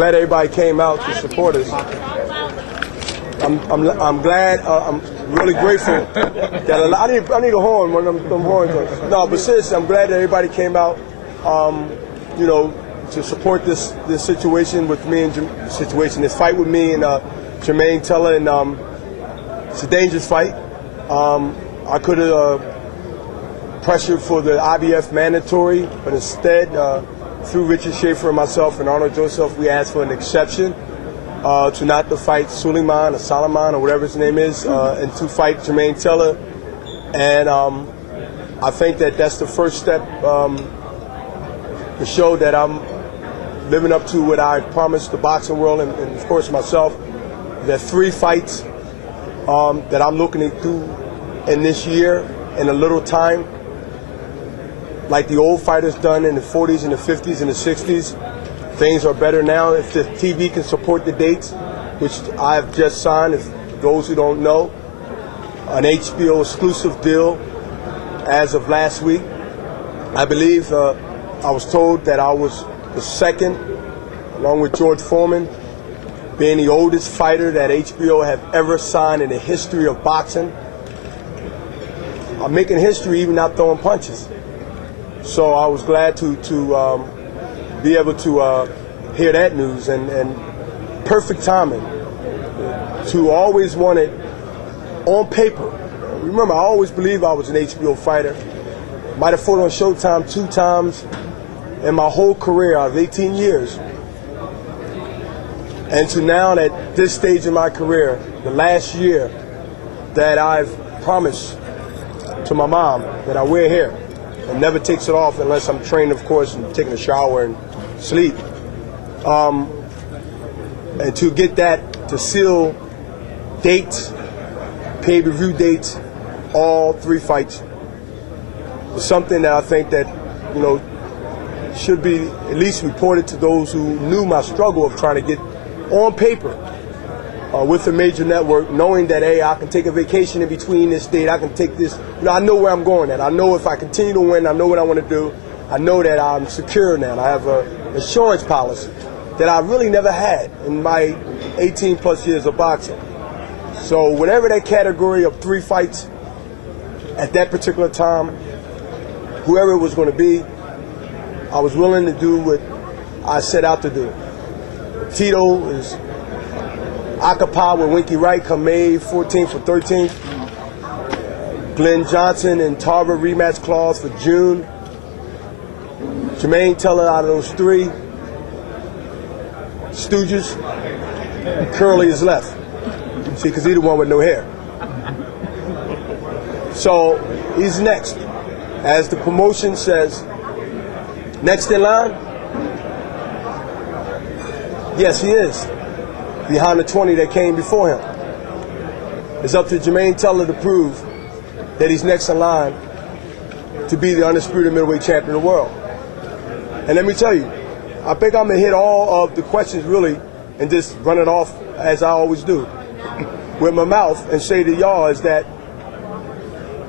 Glad everybody came out to support us. I'm glad. I'm really grateful that I need a horn, one of them horns. No, but seriously, I'm glad that everybody came out. To support this situation with me and this fight with me and Jermain Taylor, and it's a dangerous fight. I could have pressured for the IBF mandatory, but instead, through Richard Schaefer and myself and Arnold Joseph, we asked for an exception to not to fight Suleiman or Solomon or whatever his name is, and to fight Jermain Taylor. And I think that that's the first step to show that I'm living up to what I promised the boxing world and of course myself. There are 3 fights that I'm looking to do in this year in a little time, like the old fighters done in the 40s and the 50s and the 60s. Things are better now. If the TV can support the dates, which I've just signed, if those who don't know, an HBO exclusive deal as of last week. I believe I was told that I was the second, along with George Foreman, being the oldest fighter that HBO have ever signed in the history of boxing. I'm making history even not throwing punches. So I was glad to be able to hear that news, and perfect timing to always want it on paper. Remember, I always believed I was an HBO fighter. Might have fought on Showtime 2 times in my whole career out of 18 years. And to now at this stage in my career, the last year, that I've promised to my mom that I wear hair and never takes it off unless I'm trained, of course, and taking a shower and sleep. And to get that, to seal dates, pay-per-view dates, all 3 fights, is something that I think that, should be at least reported to those who knew my struggle of trying to get on paper with a major network, knowing that, hey, I can take a vacation in between this date, I can take this, I know where I'm going at. I know if I continue to win, I know what I want to do. I know that I'm secure now. I have an insurance policy that I really never had in my 18 plus years of boxing. So whatever that category of 3 fights at that particular time, whoever it was going to be, I was willing to do what I set out to do. Tito is Akapa with Winky Wright come May 14th or 13th. Glenn Johnson and Tarver rematch clause for June. Jermain Taylor out of those 3. Stooges. Curly is left. See, because he's the one with no hair. So he's next. As the promotion says, next in line? Yes, he is. Behind the 20 that came before him. It's up to Jermain Taylor to prove that he's next in line to be the undisputed middleweight champion of the world. And let me tell you, I think I'm going to hit all of the questions really and just run it off as I always do with my mouth and say to y'all is that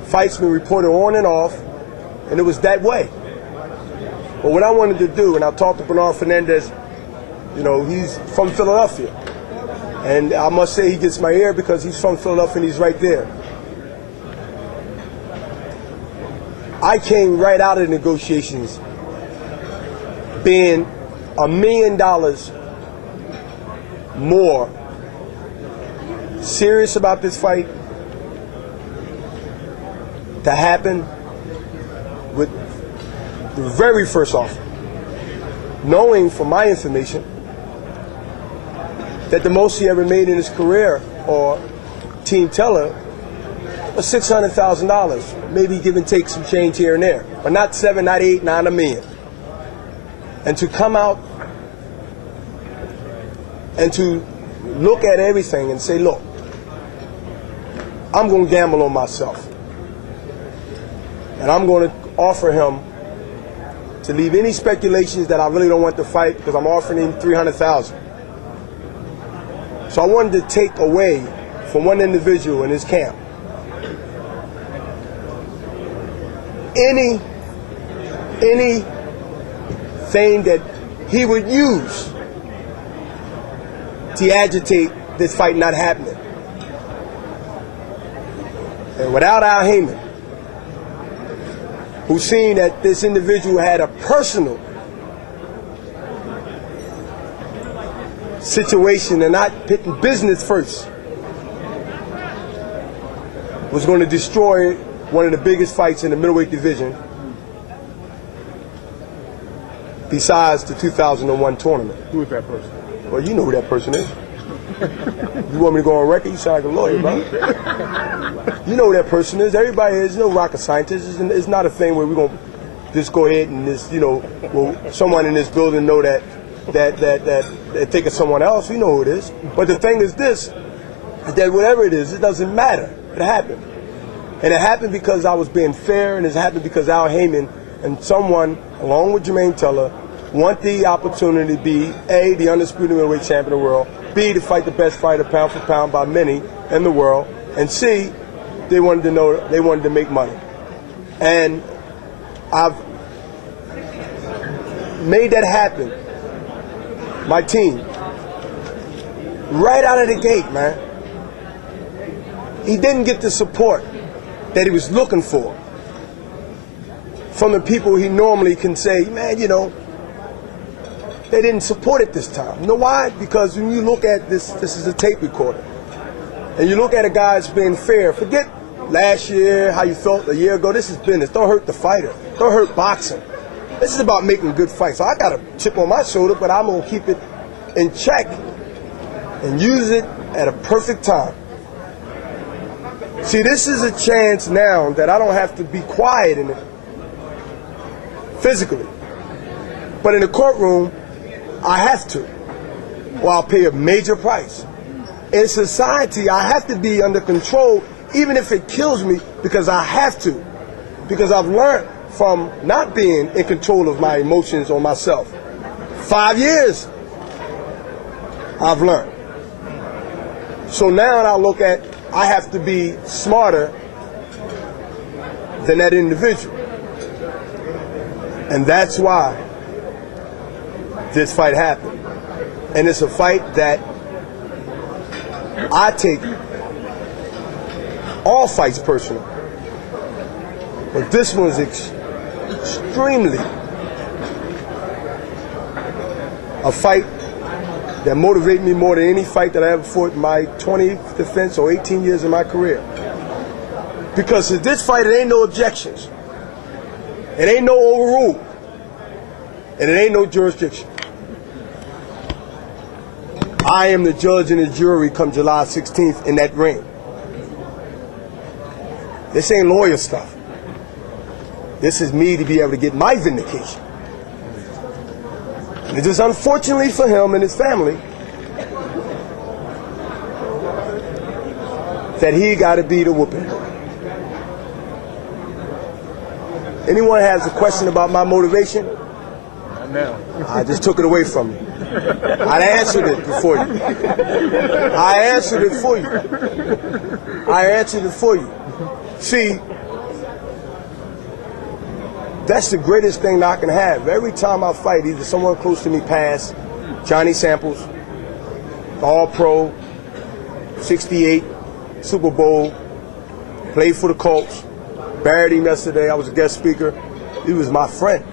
fights been reported on and off, and it was that way. But what I wanted to do, and I talked to Bernard Fernandez, he's from Philadelphia. And I must say he gets my ear because he's from Philadelphia and he's right there. I came right out of the negotiations being $1 million more serious about this fight to happen with the very first offer, knowing from my information that the most he ever made in his career, or Team Teller, was $600,000, maybe give and take some change here and there, but not 7, not 8, not $1 million. And to come out and to look at everything and say, look, I'm going to gamble on myself. And I'm going to offer him to leave any speculations that I really don't want to fight because I'm offering him $300,000. So I wanted to take away from one individual in his camp anything that he would use to agitate this fight not happening. And without Al Heyman, who seen that this individual had a personal situation and not putting business first, was going to destroy one of the biggest fights in the middleweight division besides the 2001 tournament. Who is that person? Well, you know who that person is. You want me to go on record? You sound like a lawyer, bro. You know who that person is. Everybody is. No rocket scientist. It's not a thing where we're going to just go ahead and just, will someone in this building know that think of someone else. You know who it is. But the thing is this, is that whatever it is, it doesn't matter. It happened. And it happened because I was being fair, and it happened because Al Heyman and someone, along with Jermain Taylor, want the opportunity to be, A, the undisputed middleweight champion of the world, B, to fight the best fighter pound for pound by many in the world, and C, they wanted to make money. And I've made that happen. My team, right out of the gate, man. He didn't get the support that he was looking for from the people he normally can say, man, they didn't support it this time. You know why? Because when you look at this is a tape recorder, and you look at a guy that's being fair. Forget last year, how you felt a year ago. This is business. Don't hurt the fighter. Don't hurt boxing. This is about making good fights. So I got a chip on my shoulder, but I'm going to keep it in check and use it at a perfect time. See, this is a chance now that I don't have to be quiet in it physically. But in the courtroom, I have to, or I'll pay a major price. In society, I have to be under control, even if it kills me, because I have to. Because I've learned from not being in control of my emotions or myself. 5 years, I've learned. So now I look at, I have to be smarter than that individual. And that's why this fight happened. And it's a fight that I take all fights personal. But this one's extremely a fight that motivated me more than any fight that I ever fought in my 20th defense or 18 years of my career. Because in this fight, it ain't no objections. It ain't no overrule. And it ain't no jurisdiction. I am the judge and the jury come July 16th in that ring. This ain't lawyer stuff. This is me to be able to get my vindication. And it is unfortunately for him and his family that he got to be the whooping. Anyone has a question about my motivation? Not now. I just took it away from you. I answered it before you. I answered it for you. I answered it for you. See, that's the greatest thing that I can have. Every time I fight, either someone close to me pass, Johnny Samples, All-Pro, 68, Super Bowl, played for the Colts, buried him yesterday. I was a guest speaker. He was my friend.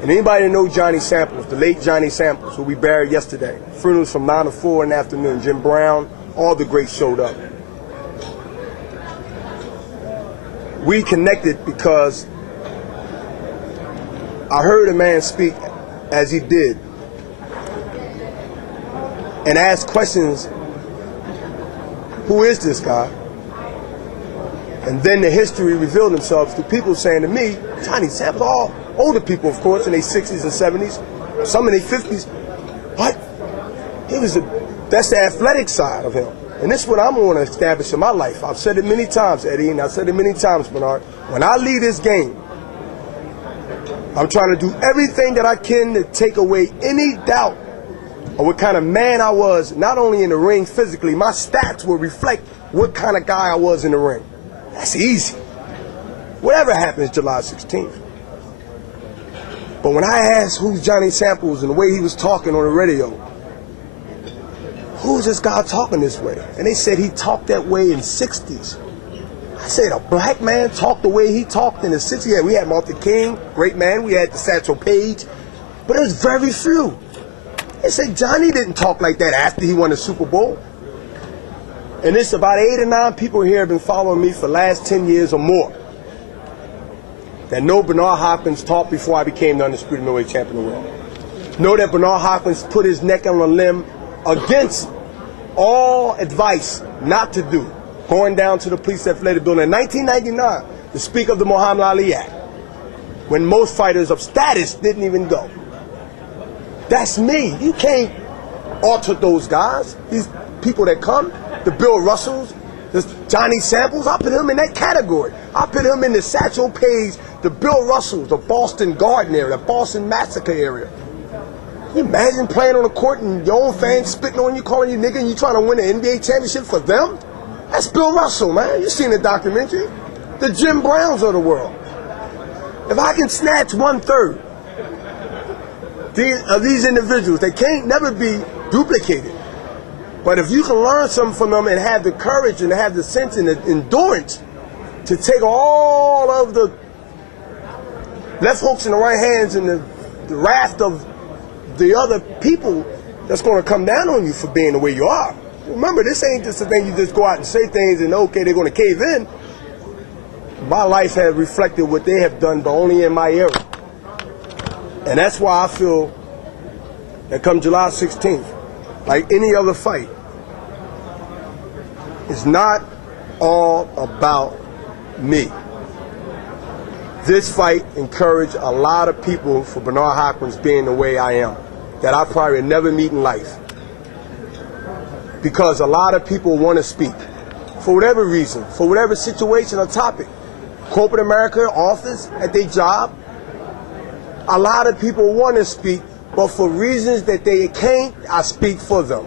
And anybody that knows Johnny Samples, the late Johnny Samples, who we buried yesterday, funerals from 9 to 4 in the afternoon, Jim Brown, all the greats showed up. We connected because I heard a man speak as he did and ask questions, who is this guy? And then the history revealed themselves to people saying to me, Johnny Samples, all older people, of course, in their 60s and 70s, some in their 50s. What? That's the athletic side of him. And this is what I'm going to establish in my life. I've said it many times, Eddie, and I've said it many times, Bernard. When I leave this game, I'm trying to do everything that I can to take away any doubt of what kind of man I was, not only in the ring physically, my stats will reflect what kind of guy I was in the ring. That's easy. Whatever happens July 16th. But when I asked who's Johnny Samples and the way he was talking on the radio, who's this guy talking this way? And they said he talked that way in the 60s. I said, a black man talked the way he talked in the 60s? Yeah, we had Martin Luther King, great man. We had the Satchel Paige, but it was very few. They said Johnny didn't talk like that after he won the Super Bowl. And it's about 8 or 9 people here have been following me for the last 10 years or more that know Bernard Hopkins talked before I became the undisputed middleweight champion of the world. Know that Bernard Hopkins put his neck on a limb against all advice not to do, going down to the police that fled the building in 1999 to speak of the Muhammad Ali Act, when most fighters of status didn't even go. That's me. You can't alter those guys. These people that come, the Bill Russells, the Johnny Samples, I put him in that category. I put him in the Satchel Paige, the Bill Russells, the Boston Garden area, the Boston Massacre area. Can you imagine playing on the court and your own fans spitting on you, calling you nigga, and you trying to win an NBA championship for them? That's Bill Russell, man. You seen the documentary. The Jim Browns of the world. If I can snatch 1/3 of these individuals, they can't never be duplicated. But if you can learn something from them and have the courage and have the sense and the endurance to take all of the left hooks in the right hands and the wrath of the other people that's going to come down on you for being the way you are. Remember, this ain't just a thing you just go out and say things and okay, they're going to cave in. My life has reflected what they have done, but only in my era. And that's why I feel that come July 16th, like any other fight, it's not all about me. This fight encouraged a lot of people for Bernard Hopkins being the way I am, that I probably never meet in life. Because a lot of people want to speak, for whatever reason, for whatever situation or topic. Corporate America, office, at their job, a lot of people want to speak, but for reasons that they can't, I speak for them.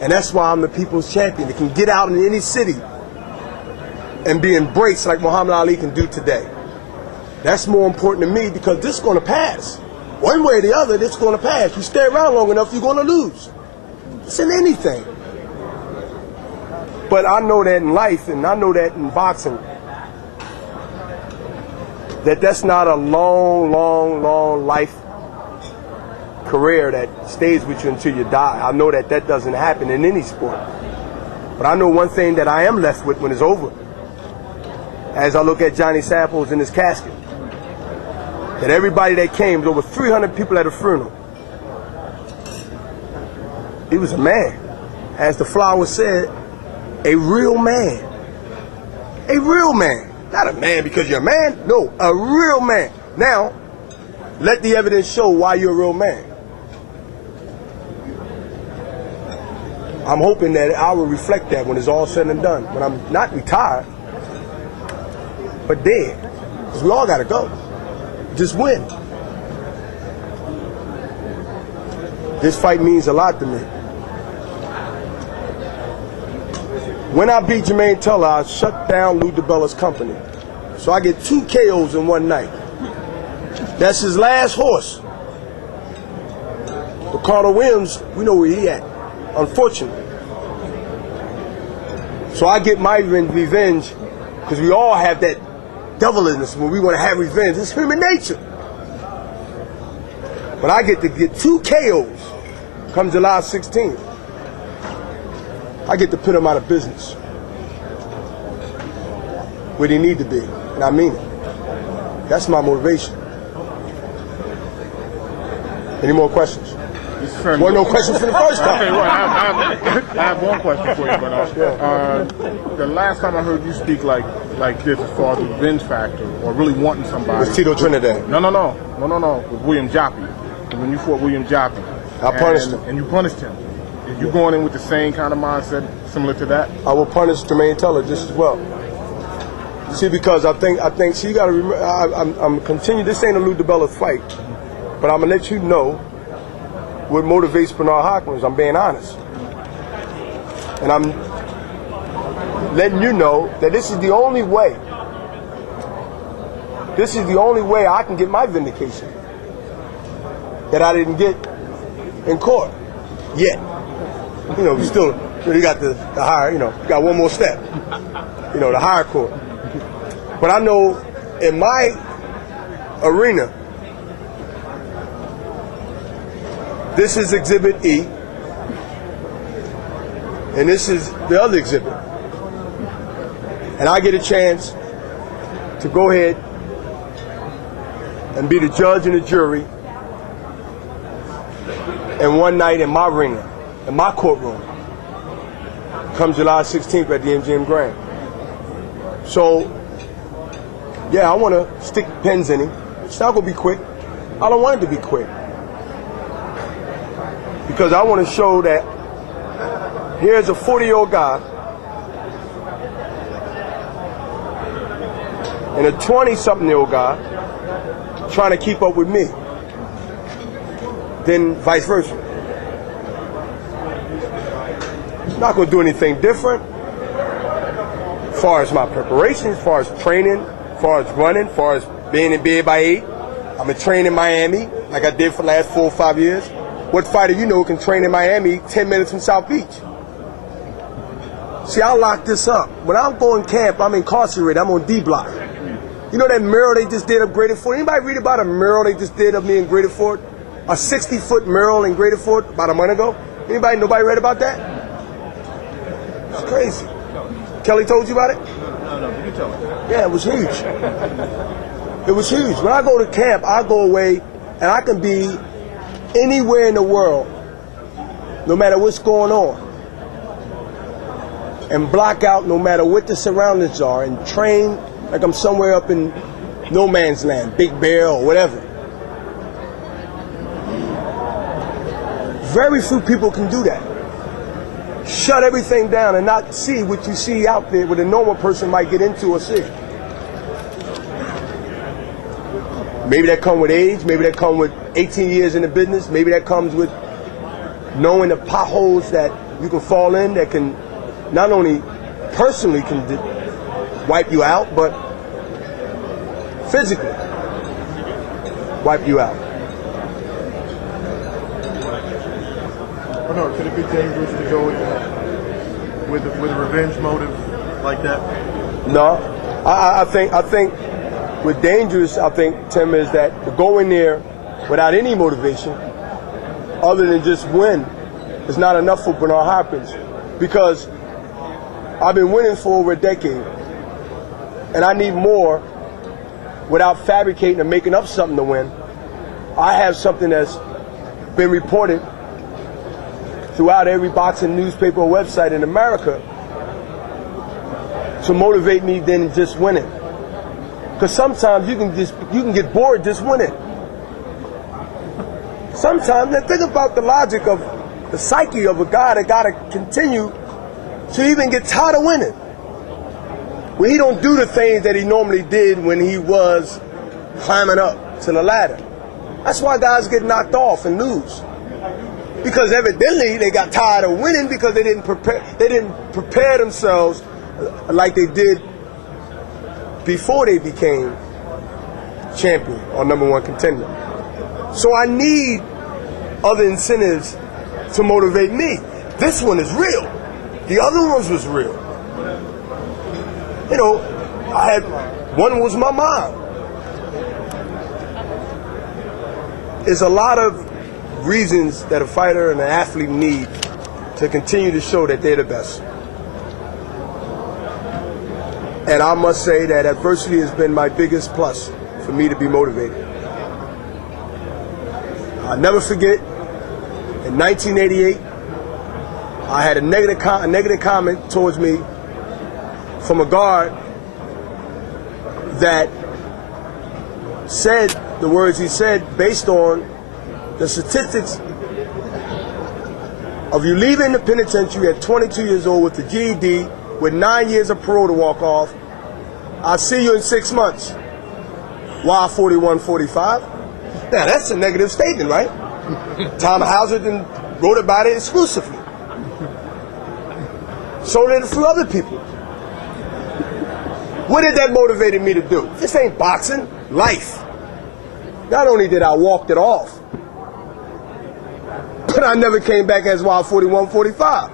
And that's why I'm the people's champion. That can get out in any city and be embraced like Muhammad Ali can do today. That's more important to me because this is going to pass. One way or the other, this is going to pass. You stay around long enough, you're going to lose. It's in anything. But I know that in life, and I know that in boxing, that's not a long life career that stays with you until you die. I know that doesn't happen in any sport. But I know one thing that I am left with when it's over. As I look at Johnny Samples in his casket, that everybody that came, there were over 300 people at a funeral. He was a man. As the flower said, a real man. A real man. Not a man because you're a man. No, a real man. Now, let the evidence show why you're a real man. I'm hoping that I will reflect that when it's all said and done. When I'm not retired, but dead. Because we all got to go. Just win. This fight means a lot to me. When I beat Jermain Taylor, I shut down Lou DiBella's company. So I get 2 KOs in one night. That's his last horse. Ricardo Williams, we know where he at, unfortunately. So I get my revenge, because we all have that devil in us when we want to have revenge. It's human nature. But I get to get 2 KOs come July 16th. I get to put him out of business. Where he need to be. And I mean it. That's my motivation. Any more questions? Well, no questions for the first time. Okay, well, I have one question for you, Bernard. The last time I heard you speak like this as far as the revenge factor or really wanting somebody. With Tito Trinidad. No. With William Joppy. When you fought William Joppy. I punished him. And you punished him. Is you going in with the same kind of mindset similar to that? I will punish Jermain Taylor just as well. See, because I think see, you got to remember, I'm continuing, this ain't a Lou DiBella fight, but I'm going to let you know what motivates Bernard Hopkins. I'm being honest. And I'm letting you know that this is the only way. This is the only way I can get my vindication that I didn't get in court yet. we still, you got the higher, you got one more step, the higher court. But I know in my arena, this is Exhibit E, and this is the other exhibit. And I get a chance to go ahead and be the judge and the jury in one night in my arena, in my courtroom, come July 16th at the MGM Grand. So, yeah, I want to stick pins in him. It's not going to be quick. I don't want it to be quick. Because I want to show that here's a 40-year-old guy and a 20-something-year-old guy trying to keep up with me. Then vice versa. I'm not going to do anything different as far as my preparation, as far as training, as far as running, as far as being in bed by 8. I'm going to train in Miami like I did for the last 4 or 5 years. What fighter can train in Miami 10 minutes from South Beach? See, I'll lock this up. When I'm going camp, I'm incarcerated. I'm on D block. You know that mural they just did up Greater Fort? Anybody read about a mural they just did of me in Greater Fort? A 60-foot mural in Greater Fort about a month ago? Nobody read about that? It's crazy. Kelly told you about it? No, you tell me. Yeah, it was huge. It was huge. When I go to camp, I go away and I can be anywhere in the world, no matter what's going on, and block out no matter what the surroundings are and train like I'm somewhere up in no man's land, Big Bear or whatever. Very few people can do that. Shut everything down and not see what you see out there what a normal person might get into or see. Maybe that comes with age, maybe that comes with 18 years in the business, maybe that comes with knowing the potholes that you can fall in that can not only personally can wipe you out, but physically wipe you out. Oh no, could it be dangerous to go with a revenge motive like that? No, I think with dangerous, I think, Tim, is that to go in there without any motivation other than just win is not enough for Bernard Hopkins, because I've been winning for over a decade and I need more without fabricating or making up something to win. I have something that's been reported throughout every boxing newspaper or website in America to motivate me than just winning. Because sometimes you can get bored just winning. Sometimes, now think about the logic of the psyche of a guy that got to continue to even get tired of winning. When he don't do the things that he normally did when he was climbing up to the ladder. That's why guys get knocked off and lose. Because evidently they got tired of winning because they didn't prepare themselves like they did before they became champion or number one contender. So I need other incentives to motivate me. This one is real. The other ones was real. One was my mom. There's a lot of reasons that a fighter and an athlete need to continue to show that they're the best. And I must say that adversity has been my biggest plus for me to be motivated. I'll never forget, in 1988, I had a negative comment towards me from a guard that said the words he said based on the statistics of you leaving the penitentiary at 22 years old with the GED, with 9 years of parole to walk off. I'll see you in 6 months. Why 41, 45? Now that's a negative statement, right? Tom Hauser wrote about it exclusively. So did a few other people. What did that motivate me to do? This ain't boxing, life. Not only did I walk it off, but I never came back as Wild 41, 45.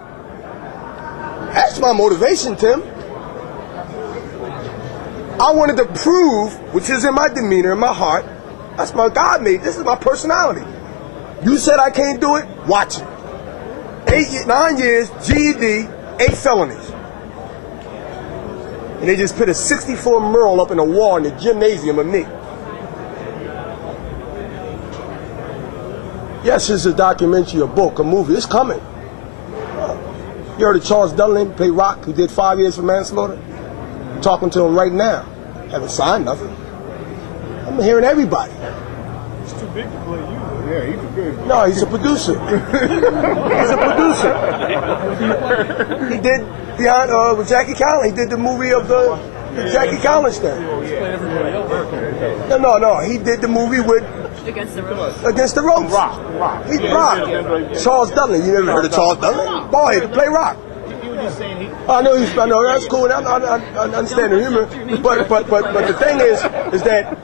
That's my motivation, Tim. I wanted to prove, which is in my demeanor, in my heart, that's my God made. This is my personality. You said I can't do it? Watch it. 9 years, GED, 8 felonies. And they just put a 64 mural up in a wall in the gymnasium of me. Yes, it's a documentary, a book, a movie. It's coming. You heard of Charles Dudley, played Rock, who did 5 years for manslaughter? I'm talking to him right now. Haven't signed nothing. I'm hearing everybody. It's too big to play you. Yeah, he's a good. No, he's a producer. He's a producer. He did with Jackie Collins. He did the movie of the Jackie Collins thing. No. He did the movie with Against the Ropes. Against the Ropes. Rock. He's Rock. Charles Dudley. You never heard of Charles Dudley? Boy, he could play Rock. I know that's cool. I understand the humor. But the thing is that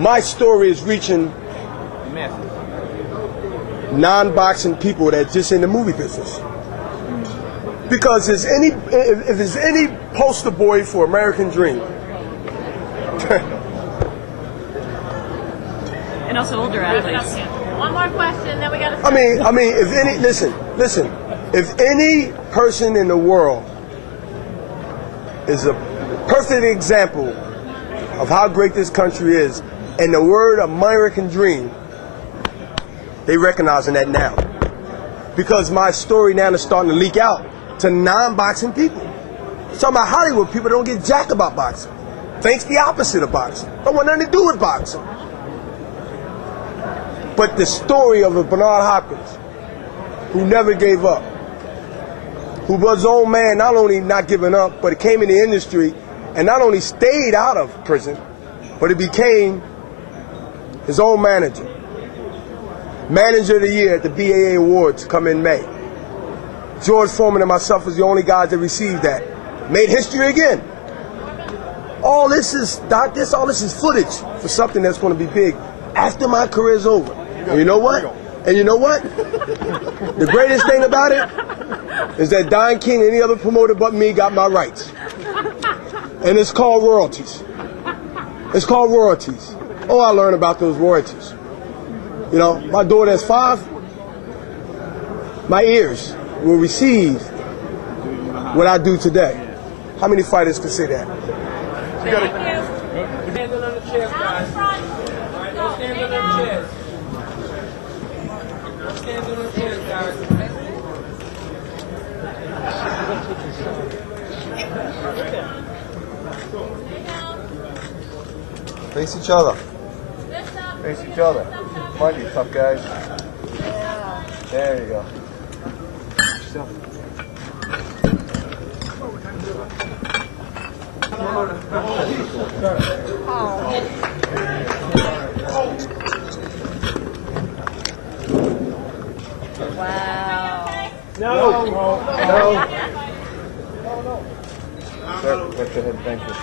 my story is reaching non-boxing people that just in the movie business. Because if there's any poster boy for American Dream, And also older athletes. One more question, then we got to. I mean, if any, listen, if any person in the world is a perfect example of how great this country is, and the word American Dream, they recognizing that now. Because my story now is starting to leak out to non-boxing people. Talking about Hollywood people don't get jack about boxing. Thinks the opposite of boxing. Don't want nothing to do with boxing. But the story of a Bernard Hopkins, who never gave up, who was his own man, not only not giving up, but he came in the industry and not only stayed out of prison, but he became his own manager. Manager of the Year at the BAA Awards come in May. George Foreman and myself was the only guys that received that. Made history again. All this is footage for something that's going to be big after my career is over. And you know what? The greatest thing about it is that Don King and any other promoter but me got my rights. And it's called royalties. Oh, I learned about those royalties. You know, my daughter is 5. My ears will receive what I do today. How many fighters can say that? Thank you. Stand on the chairs, guys. Front. Don't stand on the chairs. Don't stand on the chairs, guys. Face each other. Face each other. Come on, you tough guys. There you go. Wow. No. Sir, lift your head, thank you.